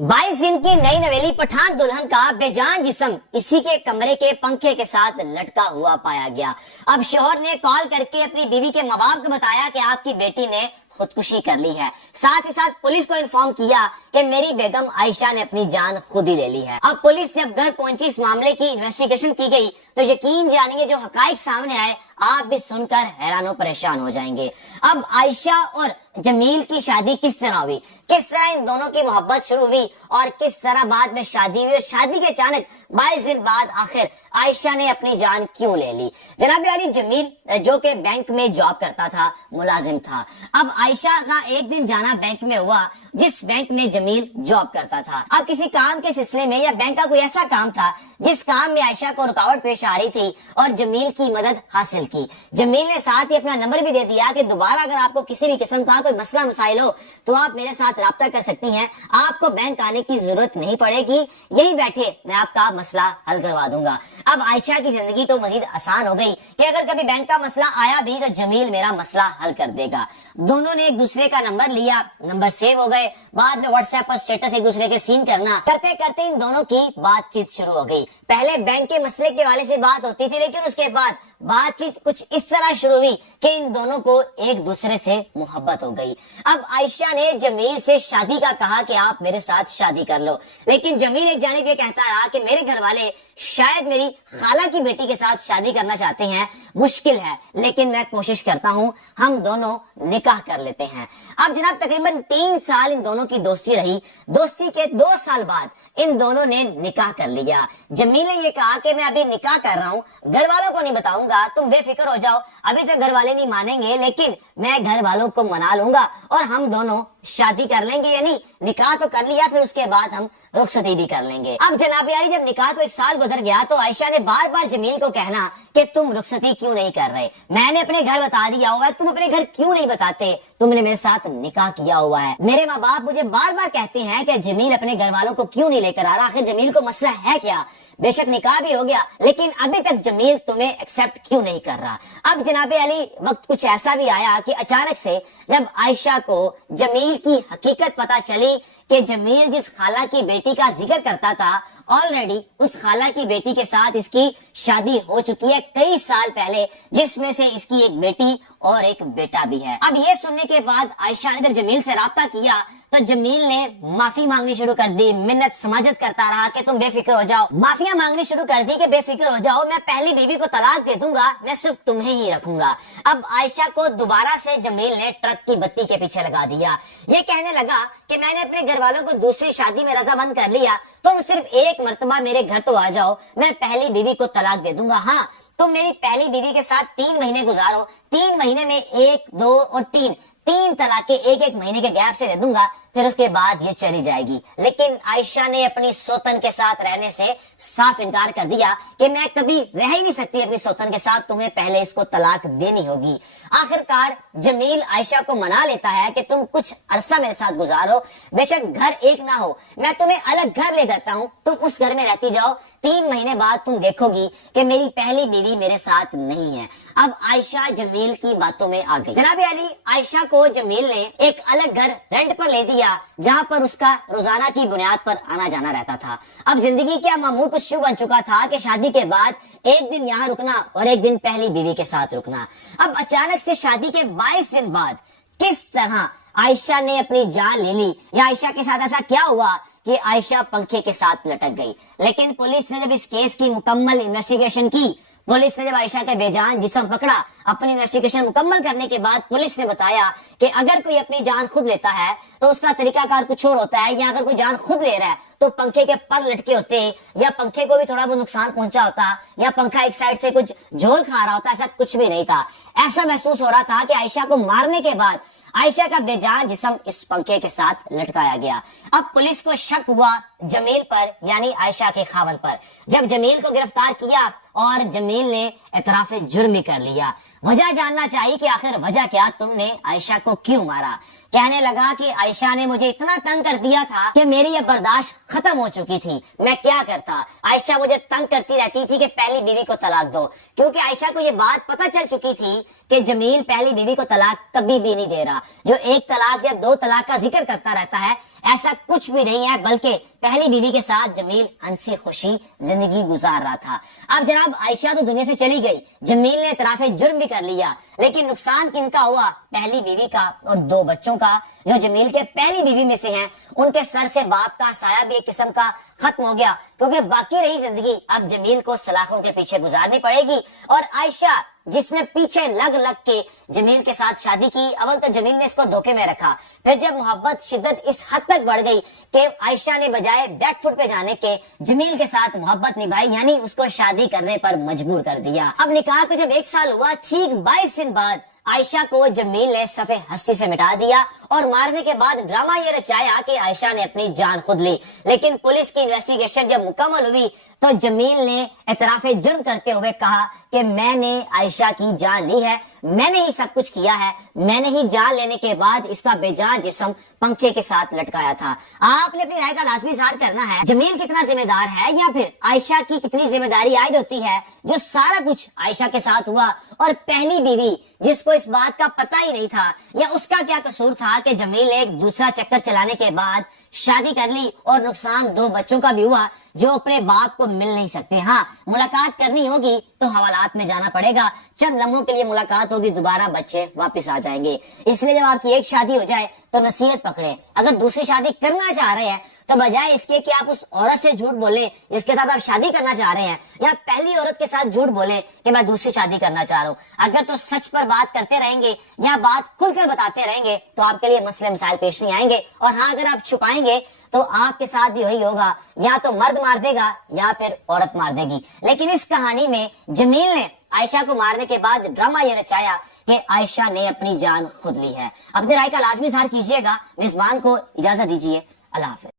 22 दिन की नई नवेली पठान दुल्हन का बेजान जिस्म इसी के कमरे के पंखे के साथ लटका हुआ पाया गया। अब शौहर ने कॉल करके अपनी बीवी के माँ बाप को बताया कि आपकी बेटी ने खुदकुशी कर ली है। साथ ही साथ पुलिस को इन्फॉर्म किया कि मेरी बेगम आयशा ने अपनी जान खुद ही ले ली है। अब पुलिस जब घर पहुंची, इस मामले की इन्वेस्टिगेशन की गई तो यकीन जानिए जो हकाइक सामने आए आप भी सुनकर हैरान परेशान हो जाएंगे। अब आयशा और जमील की शादी किस तरह हुई, किस तरह इन दोनों की मोहब्बत शुरू हुई और किस तरह बाद में शादी हुई और शादी के अचानक 22 दिन बाद आखिर आयशा ने अपनी जान क्यों ले ली। जनाब अली जमील जो कि बैंक में जॉब करता था, मुलाजिम था। अब आयशा का एक दिन जाना बैंक में हुआ जिस बैंक में जमील जॉब करता था। अब किसी काम के सिलसिले में या बैंक का कोई ऐसा काम था जिस काम में आयशा को रुकावट पेश आ रही थी और जमील की मदद हासिल की। जमील ने साथ ही अपना नंबर भी दे दिया कि दोबारा अगर आपको किसी भी किस्म का कोई मसला मसाइल हो तो आप मेरे साथ राब्ता कर सकती हैं, आपको बैंक आने की जरूरत नहीं पड़ेगी, यही बैठे मैं आपका मसला हल करवा दूंगा। अब आयशा की जिंदगी तो मजीद आसान हो गई कि अगर कभी बैंक का मसला आया भी तो जमील मेरा मसला हल कर देगा। दोनों ने एक दूसरे का नंबर लिया, नंबर सेव हो गए। बाद में व्हाट्सएप पर स्टेटस एक दूसरे के सीन करना करते करते इन दोनों की बातचीत शुरू हो गई। पहले बैंक के मसले के वाले से बात होती थी, लेकिन उसके बाद बातचीत कुछ इस तरह शुरू हुई कि इन दोनों को एक दूसरे से मोहब्बत हो गई। अब आयशा ने जमील से शादी का कहा कि आप मेरे साथ शादी कर लो, लेकिन जमील एक जानिब ये कहता रहा कि मेरे घर वाले शायद मेरी खाला की बेटी के साथ शादी करना चाहते हैं, मुश्किल है लेकिन मैं कोशिश करता हूँ, हम दोनों निकाह कर लेते हैं। अब जनाब तकरीबन 3 साल इन दोनों की दोस्ती रही। दोस्ती के 2 साल बाद इन दोनों ने निकाह कर लिया। जमील ने ये कहा कि मैं अभी निकाह कर रहा हूँ, घर वालों को नहीं बताऊंगा, तुम बेफिक्र हो जाओ। अभी तक घर वाले नहीं मानेंगे लेकिन मैं घर वालों को मना लूंगा और हम दोनों शादी कर लेंगे, यानी निकाह तो कर लिया, फिर उसके बाद हम रुखसती भी कर लेंगे। अब जनाब यारी जब निकाह को 1 साल गुजर गया तो आयशा ने बार बार जमील को कहना कि तुम रुखसती क्यों नहीं कर रहे, मैंने अपने घर बता दिया हुआ है, तुम अपने घर क्यों नहीं बताते, तुमने मेरे साथ निकाह किया हुआ है। मेरे माँ बाप मुझे बार बार कहते हैं कि जमील अपने घर वालों को क्यों नहीं लेकर आ रहा, आखिर जमील को मसला है क्या। बेशक निकाह भी हो गया लेकिन अभी तक जमील तुम्हें एक्सेप्ट क्यों नहीं कर रहा। अब जनाब अली वक्त कुछ ऐसा भी आया कि अचानक से जब आयशा को जमील की हकीकत पता चली कि जमील जिस खाला की बेटी का जिक्र करता था ऑलरेडी उस खाला की बेटी के साथ इसकी शादी हो चुकी है कई साल पहले, जिसमें से इसकी एक बेटी और एक बेटा भी है। अब ये सुनने के बाद आयशा ने जब जमील से राब्ता किया तो जमील ने माफी मांगनी शुरू कर दी, मिन्नत समाजत करता रहा कि तुम बेफिक्र हो जाओ, माफिया मांगनी शुरू कर दी कि बेफिक्र हो जाओ, मैं पहली बीवी को तलाक दे दूंगा, मैं सिर्फ तुम्हें ही रखूंगा। अब आयशा को दोबारा से जमील ने ट्रक की बत्ती के पीछे लगा दिया। ये कहने लगा कि मैंने अपने घर वालों को दूसरी शादी में रजामंद कर लिया, तुम सिर्फ एक मर्तबा मेरे घर तो आ जाओ, मैं पहली बीवी को तलाक दे दूंगा। हाँ, तुम मेरी पहली बीवी के साथ 3 महीने गुजारो, 3 महीने में 1, 2 और 3 तलाक एक महीने के गैप से दे दूंगा, फिर उसके बाद ये चली जाएगी। लेकिन आयशा ने अपनी सौतन के साथ रहने से साफ इनकार कर दिया कि मैं कभी रह ही नहीं सकती अपनी सौतन के साथ, तुम्हें पहले इसको तलाक देनी होगी। आखिरकार जमील आयशा को मना लेता है कि तुम कुछ अरसा मेरे साथ गुजारो, बेशक घर एक ना हो, मैं तुम्हें अलग घर ले जाता हूँ, तुम उस घर में रहती जाओ, 3 महीने बाद तुम देखोगी कि मेरी पहली बीवी मेरे साथ नहीं है। अब आयशा जमील की बातों में आ गई। जनाब अली आयशा को जमील ने एक अलग घर रेंट पर ले दिया जहाँ पर उसका रोजाना की बुनियाद पर आना जाना रहता था। अब जिंदगी का मामूल कुछ यूं बन चुका था कि शादी के बाद एक दिन यहाँ रुकना और एक दिन पहली बीवी के साथ रुकना। अब अचानक से शादी के 22 दिन बाद किस तरह आयशा ने अपनी जान ले ली, या आयशा के साथ ऐसा क्या हुआ कि आयशा पंखे के साथ लटक गई। लेकिन पुलिस ने जब इस केस की मुकम्मल इन्वेस्टिगेशन की, पुलिस ने जब आयशा का बेजान जिस्म पकड़ा, अपनी इन्वेस्टिगेशन मुकम्मल करने के बाद पुलिस ने बताया कि अगर कोई अपनी जान खुद लेता है तो उसका तरीकाकार कुछ और होता है, या अगर कोई जान खुद ले रहा है तो पंखे के पर लटके होते, या पंखे को भी थोड़ा बहुत नुकसान पहुंचा होता, या पंखा एक साइड से कुछ झोल खा रहा होता, ऐसा कुछ भी नहीं था। ऐसा महसूस हो रहा था कि आयशा को मारने के बाद आयशा का बेजान जिस्म इस पंखे के साथ लटकाया गया। अब पुलिस को शक हुआ जमील पर, यानी आयशा के खावन पर। जब जमील को गिरफ्तार किया और जमील ने एतराफ जुर्म भी कर लिया। वजह जानना चाहिए कि आखिर वजह क्या, तुमने आयशा को क्यों मारा। कहने लगा कि आयशा ने मुझे इतना तंग कर दिया था कि मेरी ये बर्दाश्त खत्म हो चुकी थी, मैं क्या करता। आयशा मुझे तंग करती रहती थी कि पहली बीवी को तलाक दो, क्योंकि आयशा को ये बात पता चल चुकी थी कि जमील पहली बीवी को तलाक कभी भी नहीं दे रहा। जो 1 तलाक या 2 तलाक का जिक्र करता रहता है, ایسا کچھ بھی نہیں ہے، بلکہ پہلی بیوی کے ساتھ جمیل ہنسی خوشی زندگی گزار رہا تھا۔ اب جناب عائشہ تو دنیا سے چلی گئی، جمیل نے اعتراف جرم بھی کر لیا، لیکن نقصان کن کا ہوا؟ پہلی بیوی کا اور 2 بچوں کا جو جمیل کے پہلی بیوی میں سے ہیں۔ ان کے سر سے باپ کا سایہ بھی ایک قسم کا ختم ہو گیا، کیونکہ باقی رہی زندگی اب جمیل کو سلاخوں کے پیچھے گزارنی پڑے گی۔ اور عائشہ جس نے پیچھے لگ کے جمیل کے ساتھ شادی کی، اول تو جمیل نے اس کو دھوکے میں رکھا، پھر جب محبت شدت اس حد تک بڑھ گئی کہ عائشہ نے بجائے بیک فٹ پہ جانے کے جمیل کے ساتھ محبت نبھائی، یعنی اس کو شادی کرنے پر مجبور کر دیا۔ اب نکاح کو جب 1 سال ہوا، ٹھیک 22 دن بعد عائشہ کو جمیل نے صفحے ہستی سے مٹا دیا، اور مارنے کے بعد ڈرامہ یہ رچایا کہ عائشہ نے اپنی جان خود لی۔ لیکن پولیس کی انویسٹیگیشن جب مکمل ہوئی تو جمیل نے اعتراف جرم کرتے ہوئے کہا کہ میں نے عائشہ کی جان لی ہے، میں نے ہی سب کچھ کیا ہے، میں نے ہی جان لینے کے بعد اس کا بے جان جسم پنکھے کے ساتھ لٹکایا تھا۔ آپ نے اپنی رائے کا لازمی اظہار کرنا ہے، جمیل کتنا ذمہ دار ہے یا پھر عائشہ کی کتنی ذمہ داری عائد ہوتی ہے جو سارا کچھ عائشہ کے ساتھ ہوا؟ اور پہلی بیوی جس کو اس بات کا پتہ ہی نہیں تھا، یا اس کا کیا قصور تھا کہ جمیل نے ایک دوسرا چکر چلانے کے بعد شادی کر لی اور نقصان 2 بچوں کا بھی ہوا جو اپنے باپ کو مل نہیں سکتے۔ ہاں، ملاقات کرنی ہوگی تو حوالات میں جانا پڑے گا، چند لمحوں کے لیے ملاقات ہوگی، دوبارہ بچے واپس آ جائیں گے۔ اس لیے جب آپ کی ایک شادی ہو جائے تو نصیحت پکڑے، اگر دوسری شادی کرنا چاہ رہے ہیں تو بجائے اس کے کہ آپ اس عورت سے جھوٹ بولیں جس کے ساتھ آپ شادی کرنا چاہ رہے ہیں، یا پہلی عورت کے ساتھ جھوٹ بولیں کہ میں دوسری شادی کرنا چاہ رہا ہوں، اگر تو سچ پر بات کرتے رہیں گے یا بات کھل کر بتاتے رہیں گے تو آپ کے لیے مسئلے مسائل پیش نہیں آئیں گے۔ اور ہاں، اگر آپ چھپائیں گے تو آپ کے ساتھ بھی وہی ہوگا، یا تو مرد مار دے گا یا پھر عورت مار دے گی۔ لیکن اس کہانی میں جمیل نے عائشہ کو مارنے کے بعد ڈرامہ یہ رچایا کہ عائشہ نے اپنی جان خود لی ہے۔ اپنی رائے کا لازمی اظہار کیجیے گا۔ میزبان کو اجازت دیجیے، اللہ حافظ۔